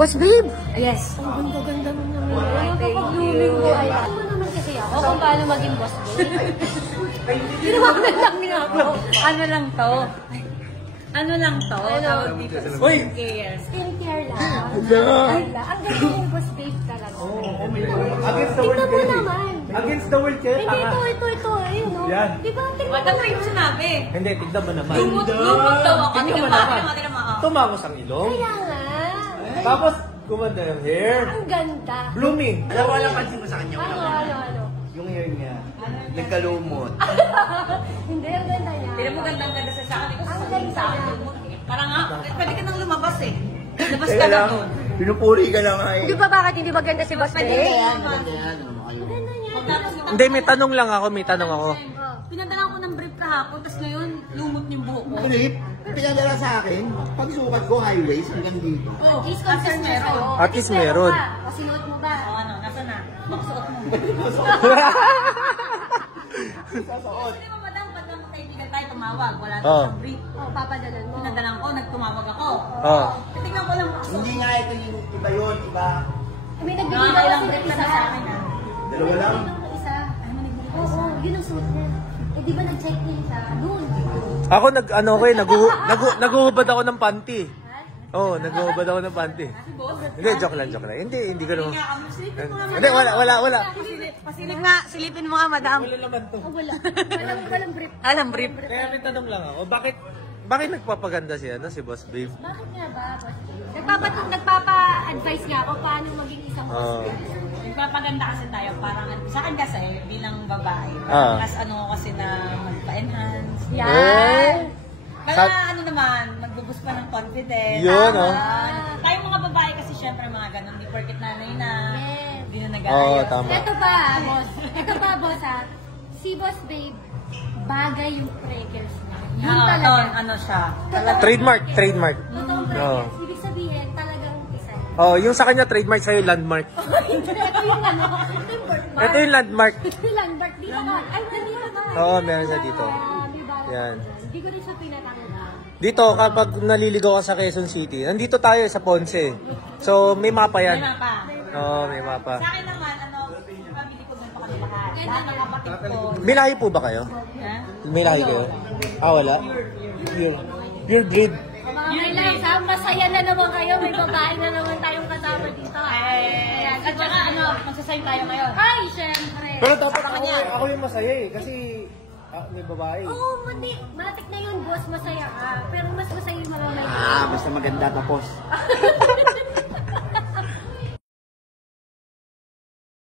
Boss babe! Yes. Ang ganda-ganda mo naman. Kapag-blooming mo. Alam mo naman kasi ako kung paano maging boss babe. Ginawa ko na lang niya ako. Ano lang to? Ano lang to? Tawag dito. Skincare. Skincare lang. Ang ganda yung boss babe talaga. Tignan mo naman. Against the world, Chet. Hindi, ito. Ayun, no? Yan. Di ba? Ba't ang rin sinabi? Hindi, tignan mo naman. Lumot daw ako. Tignan mo naman. Tumangos ang ilong. Kaya nga. Tapos, gumanda yung hair. Ang ganda. Blooming. Alam mo, alam pansin mo sa kanya. Ano? Yung hair niya. Nagkalumot. Hindi, ang ganda niya. Hindi mo gandang-ganda sa akin. Ang ganda niya. Parang nga, pwede ka nang lumabas eh. Labas ka Kaya na lang, doon. pinupuri ka lang ay. Di ba bakit hindi maganda si boss babe? Maganda yan. Ang ganda niya. Hindi, may tanong lang ako. Pinadala ko ng brief kahapon, tapos ngayon, lumot yung buhok ko. Philip, pinadala sa akin, pagsukat ko highways hanggang dito. At least concern siya sa'yo. At least meron. Pasinuot mo ba? O ano, nasa na? Makasuot mo. Sasuot. Hindi mo madam, pag lang kaibigan tayo tumawag, wala na Oh. sa brief. Papadalan mo. Pinadalan ko, nagtumawag ako. Oh. Tingnan ko lang. Hindi nga ito yung iba yun, iba. May nagbibigay Nakakailang kasi ng brief isa. na sa akin ah. Dalawa lang. Ng isa. Oo, yun ang suot niya. Eh di ba nag-check in siya? Doon. Ako naguhubad ako ng panty. Oo, naguhubad ako ng panty. Hindi, joke lang. Hindi ko naman. Hindi, wala. Silipin mo nga, madam. Wala naman to. Oh, walang brief. Alam, brief. Kaya may tanong lang ako, bakit nagpapaganda si Boss Babe? Bakit nga ba? Nagpapa-advise nga ako paano maging isang Oo. Nagpapaganda kasi tayo, parang sa akin kasi bilang babae, Ah. mas ano kasi na magpa-enhance. Yan. Kaya ano naman, magbubus pa ng confidence. Yun, oh. Tayong mga babae kasi syempre mga ganun, di porket nanay na, Yes. hindi na Oo, nag-aayos. tama. Ito pa, boss. Si Boss Babe, bagay yung crackers niya. Yun talaga. Ano siya? Trademark. Totoong Oo. crackers. Ibig sabihin, talagang isa. Oh, yung sa kanya trademark, sa'yo landmark. Ito yung ano, ito yung birthmark. Ito yung landmark. Ito yung landmark. Dito ka. Ay, nandito ba? Oo, meron siya dito. May barang. Yan. Hindi ko din siya pinatanggal. Dito, kapag naliligaw ka sa Quezon City, nandito tayo sa Ponce. So, may mapa yan. Yan pa. Oo, may mapa. Sa akin naman, pamili ko doon pa kami lahat. Lahat ng kapatid ko. May lahi po ba kayo? Ha? May lahi kayo? Ah, wala? Pure breed. Mga lang, masaya na naman kayo. May babae na naman tayong kasama dito. At saka magsasign tayo ngayon. Ay, syempre. Pero dapat ako yung masaya eh. Kasi may babae. Oo, mati. Matik na yun, boss. Masaya ka. Pero mas masaya yung mga may Basta maganda tapos.